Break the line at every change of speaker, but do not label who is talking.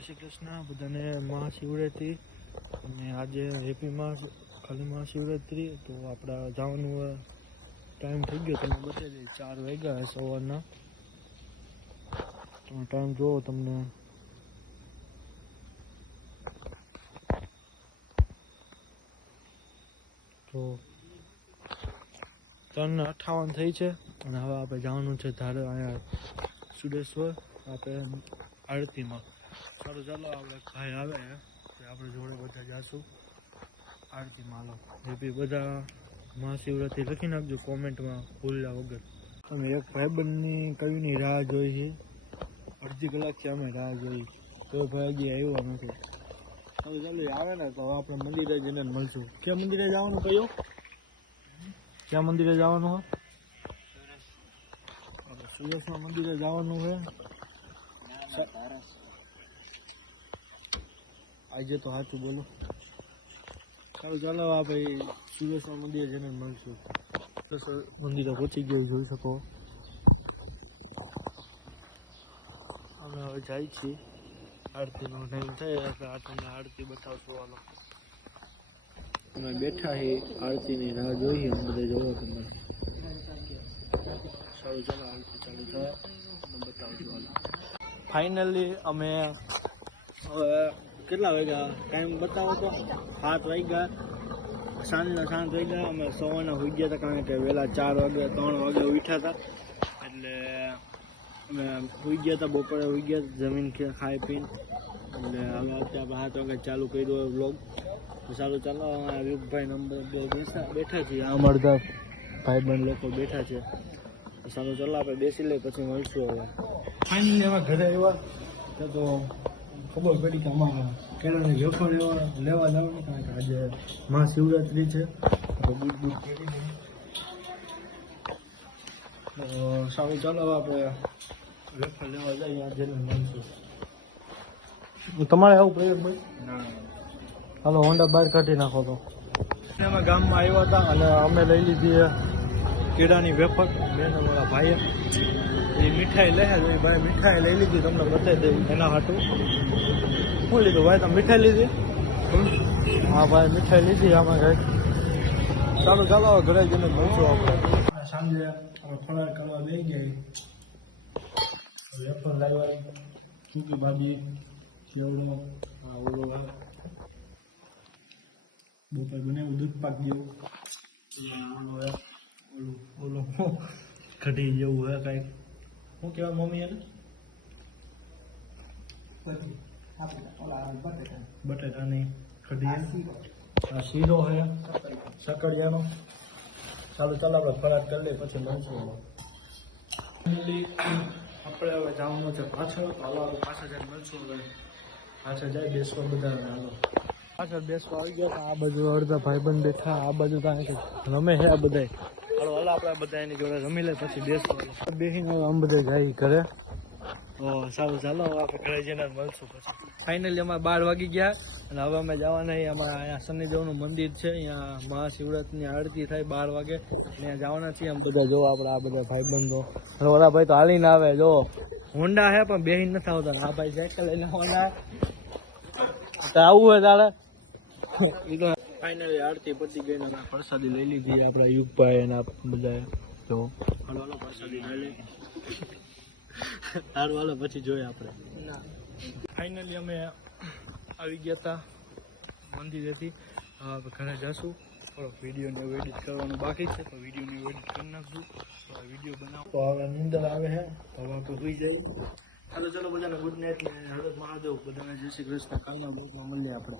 જય શ્રી કૃષ્ણ બધાને મહાશિવરાત્રિ અને આજે હેપી મહા ખાલી મહાશિવરાત્રિ તો આપણે જવાનું ટાઈમ થઈ ગયો. તમને બતાવી ચાર વાગ્યા સવારના. તમે ટાઈમ જોવો તમને. તો ત્રણ અઠાવન થઈ છે. અને હવે આપણે જવાનું છે ધારે, અહીંયા સુરેશ્વર, આપણે આરતીમાં. સારું ચાલો આપણે ભાઈ આવે તે આપણે જોડે બધા જાશું. આરતી માલો. એ બી બધા મહાશિવરાત્રિ લખી નાખજો કોમેન્ટમાં ભૂલ્યા વગર. તમે એક ભાઈબંધની કવિની રાહ જોઈ છે. અડધી કલાકથી અમે રાહ જોઈ. તો ભાઈ હજી આવ્યો નથી. હવે ચાલો આવે ને તો આપણે મંદિરે જઈને મળશું. ક્યાં મંદિરે જવાનું કયો? ક્યાં મંદિરે જવાનું હોય? સુરેશના મંદિરે જવાનું છે. આજે તો સાચું બોલો. ચાલો ચાલો, આ ભાઈ સુરેશ્વર મંદિરે જઈને મળશું. સુરેશ્વર મંદિરે પહોંચી ગયું, જોઈ શકો. અમે હવે જાય છીએ. આરતીનો ટાઈમ થાય, એટલે આ તમને આરતી બતાવશો હાલો. અમે બેઠા છીએ આરતીની રાહ જોઈએ અમે બધા જોવો તમને સારું, ચાલો, આરતી ચાલુ થાય. અમે બતાવજો હાલો. ફાઇનલી અમે હવે કેટલા વાગ્યા? ટાઈમ બતાવો તો. સાત વાગ્યા. સાંજના સાંજ થઈ ગયા. અમે સવારના હોઈ ગયા હતા કારણ કે વહેલા ચાર વાગે, ત્રણ વાગે ઉઠ્યા હતા. એટલે અમે હોઈ ગયા હતા, બપોરે હોઈ ગયા જમીન ખાઈ પીને. એટલે હવે અત્યારે સાત વાગે ચાલુ કર્યો વ્લોગ ચાલો, અમારા વિવેકભાઈ નંબર બે બેઠા છીએ. આમ અડધા ભાઈબંધ લોકો બેઠા છે. સારું, ચાલો, આપણે બેસી લઈએ, પછી મળશું હવે. ફાઇનલી અમે ઘરે આવ્યા. તો ખબર પડી કે અમારા કેળાને જોખો લેવા લેવા જવાનું કારણ કે આજે મહાશિવરાત્રિ છે. તો બૂટ બૂટ પહેરી સ્વામી ચાલો આપણે વેફર લેવા જઈએ. આજે માનશું તમારે આવું પ્રયોગ ભાઈ હાલો હોન્ડા બહાર કાઢી નાખો તો. અમે ગામમાં આવ્યા હતા અને અમે લઈ લીધી કેળાની વેફર, બેન અમારા ભાઈએ. એ મીઠાઈ લે છે એ ભાઈ મીઠાઈ લઈ લીધી, તમને બતાવી દઉં એના હાટું. શું લીધું ભાઈ, તમે મીઠાઈ લીધી? હા ભાઈ, મીઠાઈ લીધી આમાં કઈ. ચાલો ચાલો ઘરે જઈને મળશું આપણે. સાંજે અમે ફરાર કરવા લઈ ગઈ વેફર લાવ્યા સૂકી ભાજી સેવડો આ ઓલો બપોર બનાવ્યું દૂધ પાક જેવું. ઓલો હે, ઓલું ઓલો કઢી જેવું હે કાંઈક શું કહેવાય મમ્મી એને બટેટાની કઢી આ શીરો હે સકડિયાનો ચાલો ચાલો આપણે ફરાટ કરી લઈએ પછી મળશું Finally, આપણે હવે જવાનું છે પાછળ તો હાલો આપણે પાછળ જઈને મળશું હવે પાછળ જાય બેસવા બધા હાલો પાછળ બેસવા આવી ગયા હતા આ બાજુ અડધા ભાઈબંધ બેઠા આ બાજુ કાંઈ કે રમે છે આ બધા આપણે બધા એની જોડે રમી લે પછી બેસવા બેસીને આમ બધા જાય ઘરે. તો સારું ચાલો આપણે ઘરે જઈને મળશું પછી. ફાઇનલી અમારે બાર વાગી ગયા અને હવે અમે જવાના છીએ. અમારા અહીંયા શનિદેવનું મંદિર છે. અહીંયા મહાશિવરાત્રિની આરતી થાય બાર વાગે. ત્યાં જવાના છીએ. આમ બધા જો આપણે આ બધા ભાઈબંધો. ઓલા ભાઈ તો હાલીને આવે જો. હોન્ડા હે પણ બેહીને નથી આવતા. આ ભાઈ સાયકલ લઈને હોન્ડા તો આવું હોય તારે. ફાઇનલી આરતી પતી ગઈ ને પ્રસાદી લઈ લીધી આપણા યુગભાઈ અને બધાએ. જો હાલો હાલો, પ્રસાદી લઈ લઈ સારું હાલો, પછી જોઈએ આપણે. ફાઇનલી અમે આવી ગયા હતા મંદિરેથી. હવે ઘરે જશું. થોડોક વિડીયોને એવું એડિટ કરવાનું બાકી છે, તો વિડીયોને એવું એડિટ કરી નાખશું. તો વીડિયો બનાવો તો હવે નિંદર આવે છે તો હવે આપણે હોઈ જઈએ. હાલો ચલો બધાને ગુડ નાઇટ ને હરત મહાદેવ. બધાને જય શ્રી કૃષ્ણ. કાલના બ્લોગમાં મળીએ આપણે.